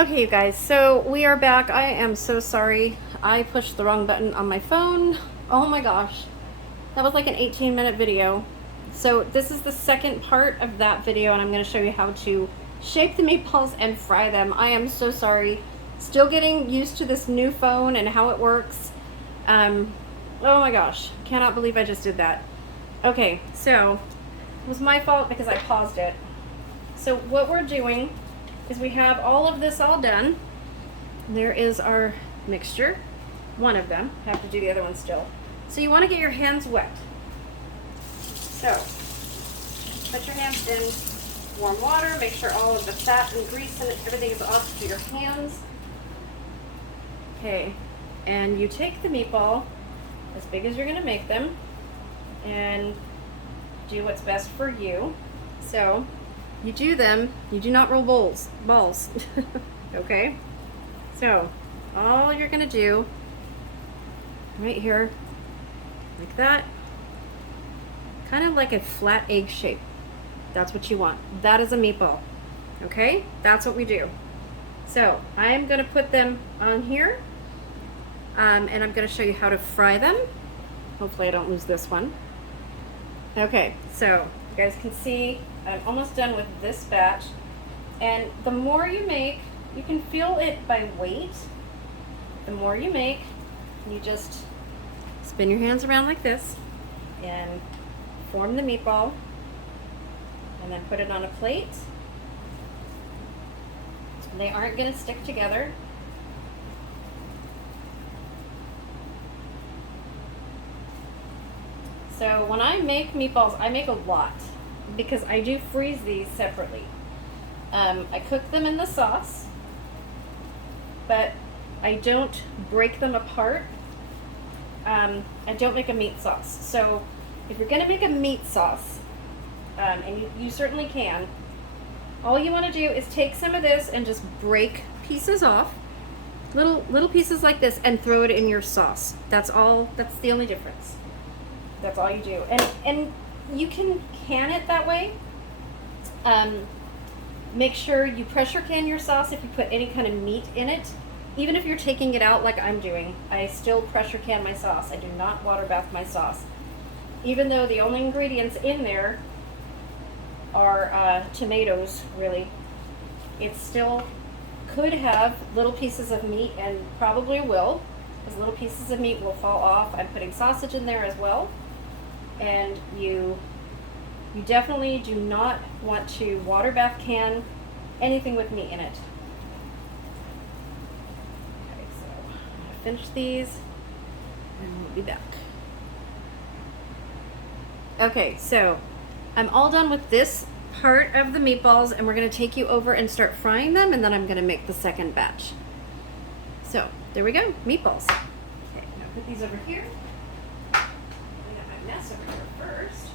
Okay, you guys, so we are back. I am so sorry. I pushed the wrong button on my phone. Oh my gosh. That was like an 18-minute video. So this is the second part of that video, and I'm going to show you how to shape the meatballs and fry them. I am so sorry. Still getting used to this new phone and how it works. Oh my gosh. Cannot believe I just did that. Okay, so it was my fault because I paused it. So what we're doing is we have all of this all done. There is our mixture, one of them. I have to do the other one still. So you want to get your hands wet. So put your hands in warm water. Make sure all of the fat and grease and everything is off to your hands. Okay, and you take the meatball as big as you're going to make them and do what's best for you. So you do them, you do not roll balls. Okay? So all you're gonna do right here, like that, kind of like a flat egg shape. That's what you want. That is a meatball. Okay? That's what we do. So I'm gonna put them on here, and I'm gonna show you how to fry them. Hopefully I don't lose this one. Okay, so you guys can see I'm almost done with this batch, and the more you make, you can feel it by weight. The more you make, you just spin your hands around like this and form the meatball, and then put it on a plate. They aren't going to stick together. So when I make meatballs, I make a lot, because I do freeze these separately. I cook them in the sauce, but I don't break them apart. I don't make a meat sauce. So if you're going to make a meat sauce, and you certainly can, all you want to do is take some of this and just break pieces off, little pieces like this, and throw it in your sauce. That's all. That's the only difference. That's all you do. And you can it that way. Make sure you pressure can your sauce if you put any kind of meat in it. Even if you're taking it out like I'm doing, I still pressure can my sauce. I do not water bath my sauce. Even though the only ingredients in there are tomatoes, really. It still could have little pieces of meat, and probably will, because little pieces of meat will fall off. I'm putting sausage in there as well. And you definitely do not want to water bath can anything with meat in it. Okay, so I'm gonna finish these and we'll be back. Okay, so I'm all done with this part of the meatballs, and we're gonna take you over and start frying them, and then I'm gonna make the second batch. So there we go, meatballs. Okay, now put these over here. Clean up my mess over here first.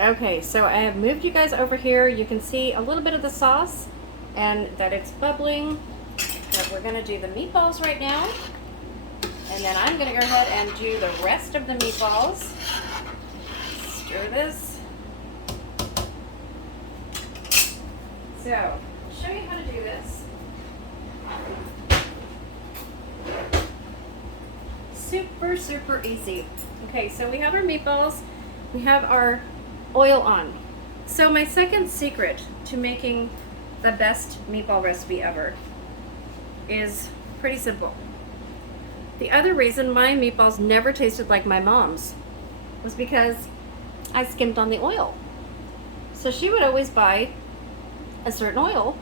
Okay, so I have moved you guys over here. You can see a little bit of the sauce and that it's bubbling. But we're gonna do the meatballs right now. And then I'm gonna go ahead and do the rest of the meatballs. Stir this. So, I'll show you how to do this. Super easy. Okay, so we have our meatballs. We have our oil on. So my second secret to making the best meatball recipe ever is pretty simple. The other reason my meatballs never tasted like my mom's was because I skimped on the oil. So she would always buy a certain oil.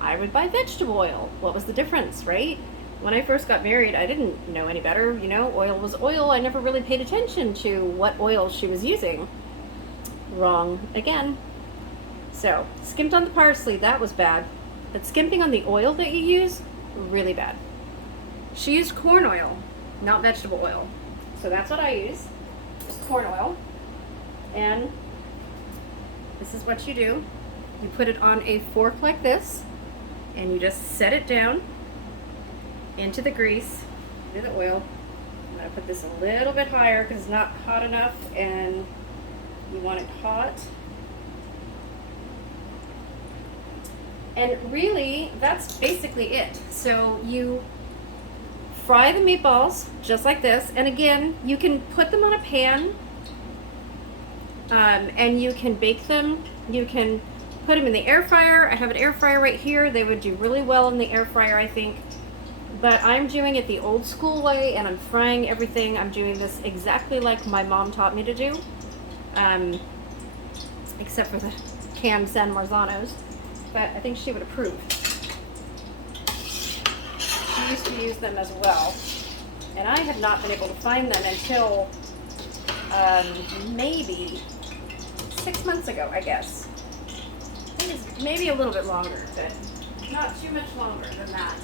I would buy vegetable oil. What was the difference, right? When I first got married, I didn't know any better. You know, oil was oil. I never really paid attention to what oil she was using. Wrong again. So, skimped on the parsley, that was bad. But skimping on the oil that you use, really bad. She used corn oil, not vegetable oil. So that's what I use, just corn oil. And this is what you do. You put it on a fork like this, and you just set it down into the grease, into the oil. I'm going to put this a little bit higher because it's not hot enough, and you want it hot. And really, that's basically it. So you fry the meatballs just like this. And again, you can put them on a pan, and you can bake them. You can put them in the air fryer. I have an air fryer right here. They would do really well in the air fryer, I think. But I'm doing it the old school way, and I'm frying everything. I'm doing this exactly like my mom taught me to do, except for the canned San Marzanos. But I think she would approve. She used to use them as well, and I have not been able to find them until maybe 6 months ago, I guess. I think it's maybe a little bit longer, but not too much longer than that.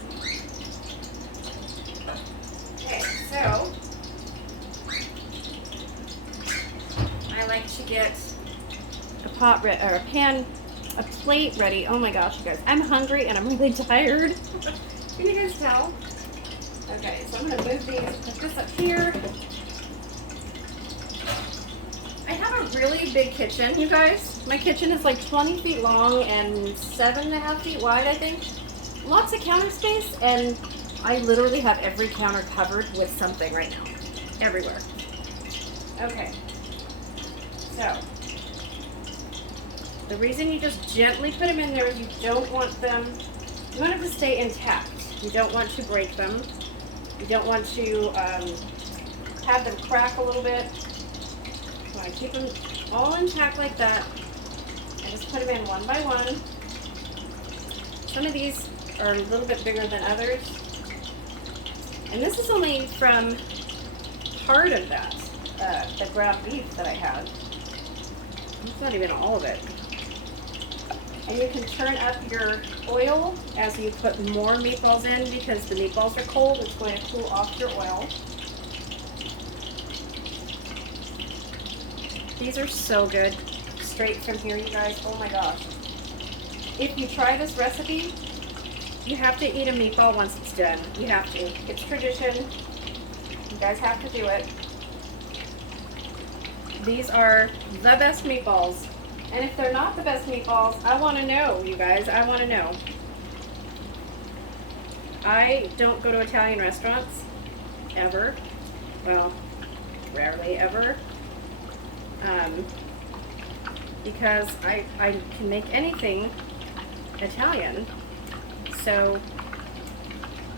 Okay, so I like to get a plate ready. Oh my gosh, you guys, I'm hungry and I'm really tired. Can you guys tell? Okay, so I'm gonna move these, put this up here. I have a really big kitchen, you guys. My kitchen is like 20 feet long and 7.5 feet wide, I think. Lots of counter space, and I literally have every counter covered with something right now. Everywhere. Okay. So, the reason you just gently put them in there is you don't want them, you want them to stay intact. You don't want to break them. You don't want to have them crack a little bit. You want to keep them all intact like that. And just put them in one by one. Some of these are a little bit bigger than others. And this is only from part of that, the ground beef that I had. It's not even all of it. And you can turn up your oil as you put more meatballs in, because the meatballs are cold. It's going to cool off your oil. These are so good. Straight from here, you guys. Oh my gosh. If you try this recipe, you have to eat a meatball once it's done. You have to. It's tradition. You guys have to do it. These are the best meatballs. And if they're not the best meatballs, I want to know, you guys. I want to know. I don't go to Italian restaurants ever. Well, rarely ever. Because I can make anything Italian. So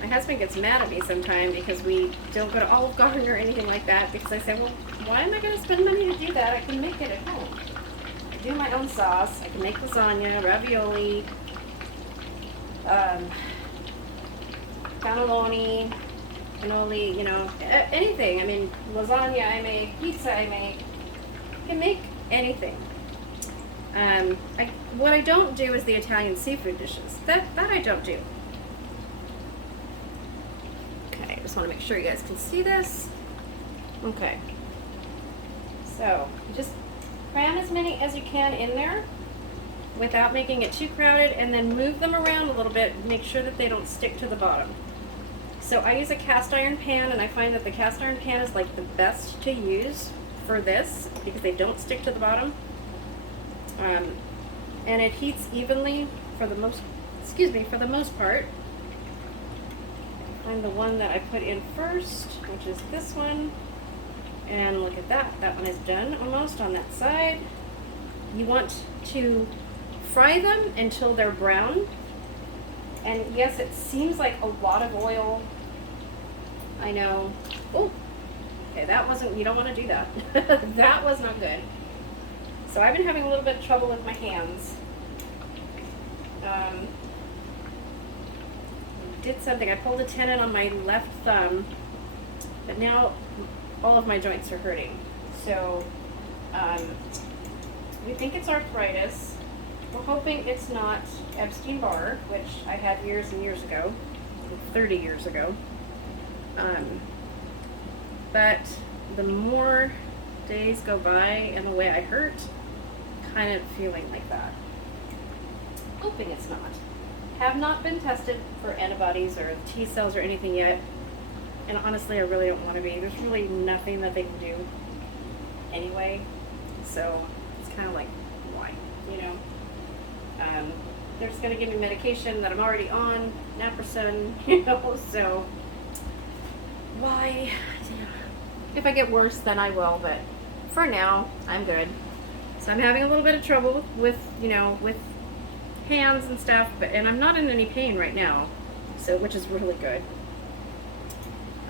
my husband gets mad at me sometimes because we don't go to Olive Garden or anything like that, because I say, well, why am I going to spend money to do that? I can make it at home. I do my own sauce. I can make lasagna, ravioli, cannelloni, cannoli, you know, anything. I mean, lasagna I make, pizza I make. I can make anything. What I don't do is the Italian seafood dishes. That I don't do. Okay, I just want to make sure you guys can see this. Okay. So, just cram as many as you can in there without making it too crowded, and then move them around a little bit. Make sure that they don't stick to the bottom. So I use a cast iron pan, and I find that the cast iron pan is like the best to use for this because they don't stick to the bottom. And it heats evenly for the most part. Find the one that I put in first, which is this one. And look at that. That one is done almost on that side. You want to fry them until they're brown. And yes, it seems like a lot of oil. I know. Oh, okay, that wasn't, you don't want to do that. That was not good. So I've been having a little bit of trouble with my hands. Did something, I pulled a tendon on my left thumb, but now all of my joints are hurting. So we think it's arthritis. We're hoping it's not Epstein-Barr, which I had years and years ago, 30 years ago. But the more days go by and the way I hurt, kind of feeling like that. Hoping it's not. Have not been tested for antibodies or T cells or anything yet. And honestly, I really don't want to be. There's really nothing that they can do anyway. So it's kind of like, why, you know? they're just going to give me medication that I'm already on, naproxen, you know, so why? If I get worse, then I will, but for now, I'm good. So I'm having a little bit of trouble with, you know, with hands and stuff, and I'm not in any pain right now, so which is really good.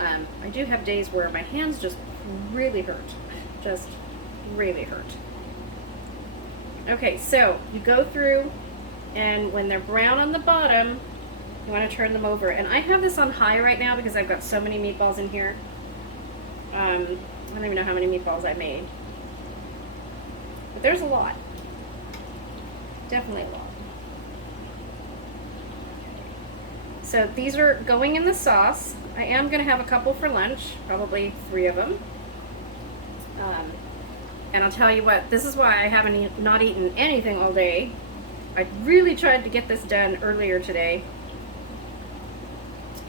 I do have days where my hands just really hurt, just really hurt. Okay, so you go through, and when they're brown on the bottom, you want to turn them over. And I have this on high right now because I've got so many meatballs in here. I don't even know how many meatballs I made, but there's a lot. Definitely a lot. So these are going in the sauce. I am going to have a couple for lunch, probably 3 of them. And I'll tell you what, this is why I haven't not eaten anything all day. I really tried to get this done earlier today,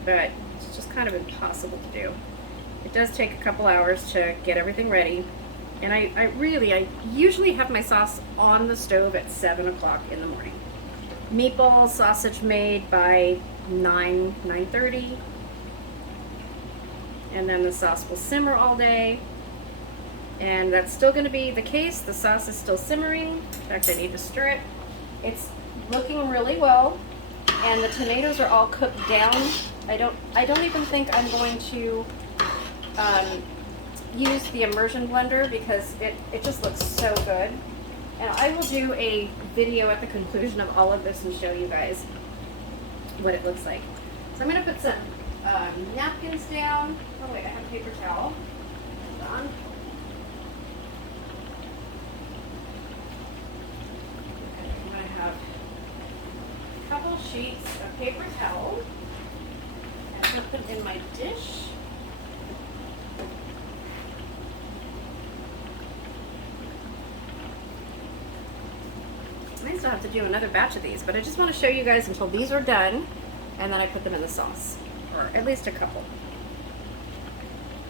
but it's just kind of impossible to do. It does take a couple hours to get everything ready. And I usually have my sauce on the stove at 7 o'clock in the morning. Meatballs, sausage made by 9:30. And then the sauce will simmer all day. And that's still going to be the case. The sauce is still simmering. In fact, I need to stir it. It's looking really well. And the tomatoes are all cooked down. I don't even think I'm going to use the immersion blender because it just looks so good. And I will do a video at the conclusion of all of this and show you guys what it looks like. So I'm going to put some napkins down. Oh wait, I have a paper towel. Hold on. Okay, I'm going to have a couple sheets of paper towel and put them in my dish. I still have to do another batch of these, but I just want to show you guys until these are done, and then I put them in the sauce, or at least a couple.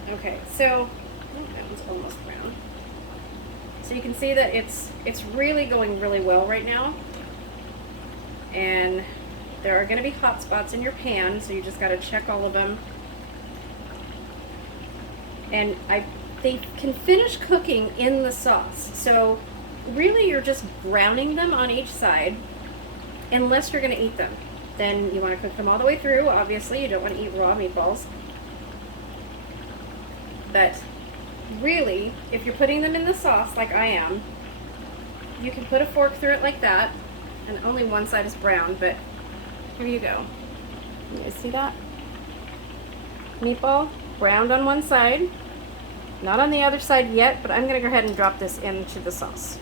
Okay, so that one's almost brown. So you can see that it's really going really well right now, and there are going to be hot spots in your pan, so you just got to check all of them. And they can finish cooking in the sauce, so really you're just browning them on each side unless you're going to eat them. Then you want to cook them all the way through. Obviously you don't want to eat raw meatballs, but really if you're putting them in the sauce like I am, you can put a fork through it like that, and only one side is brown, but here you go. You guys see that? Meatball browned on one side, not on the other side yet, but I'm going to go ahead and drop this into the sauce.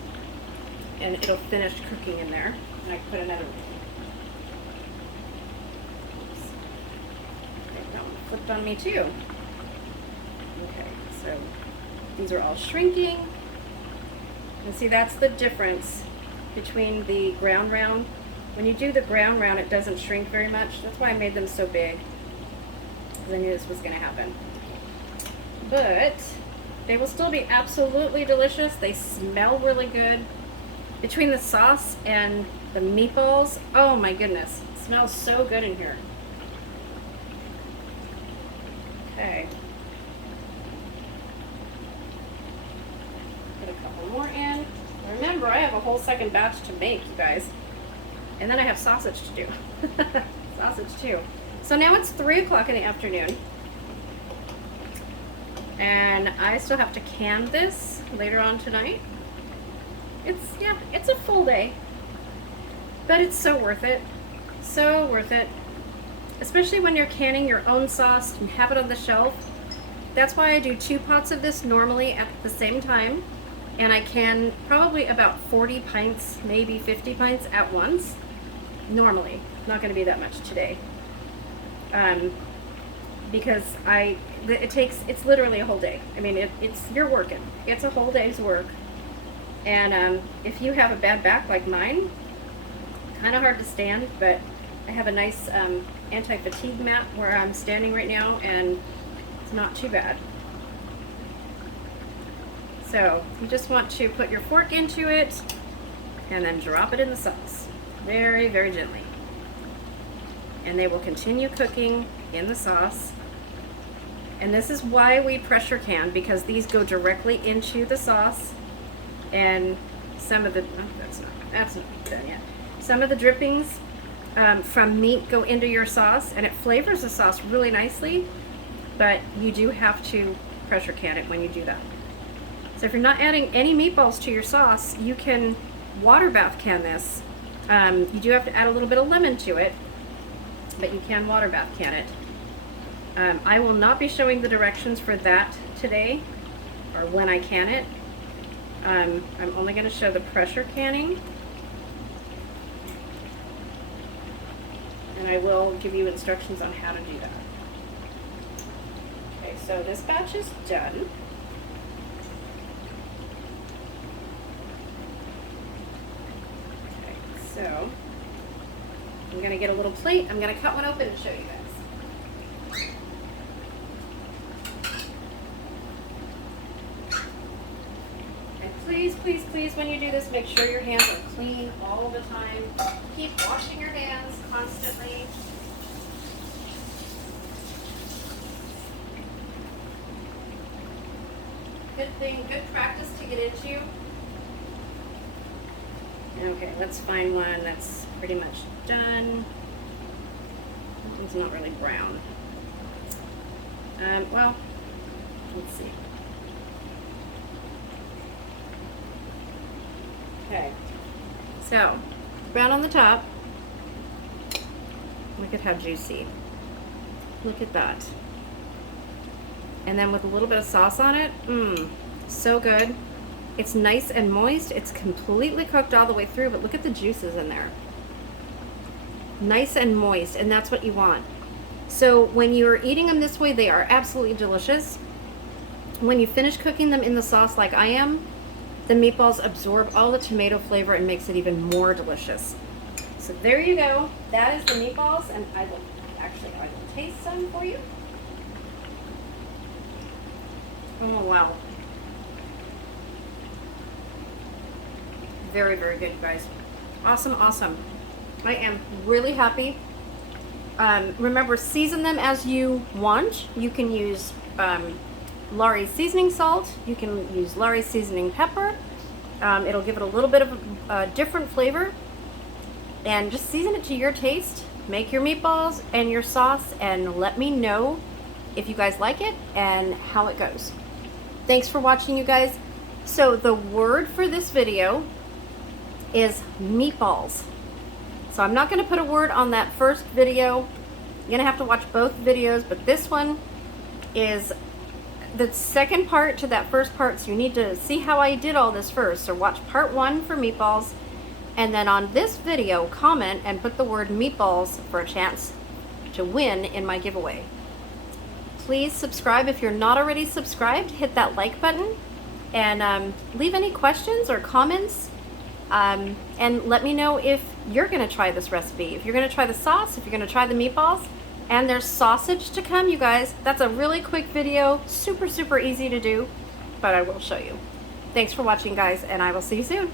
And it'll finish cooking in there. And I put another one. Okay, that one flipped on me too. Okay, so these are all shrinking. And see, that's the difference between the ground round. When you do the ground round, it doesn't shrink very much. That's why I made them so big, because I knew this was going to happen. But they will still be absolutely delicious. They smell really good. Between the sauce and the meatballs, oh my goodness, it smells so good in here. Okay. Put a couple more in. Remember, I have a whole second batch to make, you guys. And then I have sausage to do. Sausage too. So now it's 3 o'clock in the afternoon. And I still have to can this later on tonight. It's a full day, but it's so worth it. So worth it. Especially when you're canning your own sauce and have it on the shelf. That's why I do 2 pots of this normally at the same time. And I can probably about 40 pints, maybe 50 pints at once. Normally. Not going to be that much today. Because it's literally a whole day. I mean, you're working. It's a whole day's work. And if you have a bad back like mine, kind of hard to stand, but I have a nice anti-fatigue mat where I'm standing right now, and it's not too bad. So you just want to put your fork into it and then drop it in the sauce. very, very gently. And they will continue cooking in the sauce. And this is why we pressure can, because these go directly into the sauce. And some of the, oh, that's not done yet. Some of the drippings from meat go into your sauce, and it flavors the sauce really nicely, but you do have to pressure can it when you do that. So if you're not adding any meatballs to your sauce, you can water bath can this. You do have to add a little bit of lemon to it, but you can water bath can it. I will not be showing the directions for that today, or when I can it. I'm only going to show the pressure canning. And I will give you instructions on how to do that. Okay, so this batch is done. Okay, so I'm going to get a little plate. I'm going to cut one open and show you guys. And please, please, please, when you do this, make sure your hands are clean all the time. Keep washing your hands constantly. Good thing, good practice to get into. Okay, let's find one that's pretty much done. It's not really brown. Well, let's see. Okay, so brown on the top. Look at how juicy. Look at that. And then with a little bit of sauce on it, so good. It's nice and moist. It's completely cooked all the way through, but look at the juices in there. Nice and moist, and that's what you want. So when you're eating them this way, they are absolutely delicious. When you finish cooking them in the sauce like I am, the meatballs absorb all the tomato flavor and makes it even more delicious. So there you go. That is the meatballs, and I will taste some for you. Oh wow. Very, very good, you guys. Awesome, awesome. I am really happy. Remember, season them as you want. You can use Laurie's seasoning salt. You can use Laurie's seasoning pepper. It'll give it a little bit of a different flavor. And just season it to your taste. Make your meatballs and your sauce and let me know if you guys like it and how it goes. Thanks for watching, you guys. So the word for this video is meatballs. So I'm not going to put a word on that first video. You're going to have to watch both videos, but this one is the second part to that first part, so you need to see how I did all this first. So watch part 1 for meatballs, and then on this video, comment and put the word meatballs for a chance to win in my giveaway. Please subscribe if you're not already subscribed. Hit that like button and leave any questions or comments. And let me know if you're going to try this recipe, if you're going to try the sauce, if you're going to try the meatballs. And there's sausage to come, you guys. That's a really quick video, super, super easy to do, but I will show you. Thanks for watching, guys, and I will see you soon.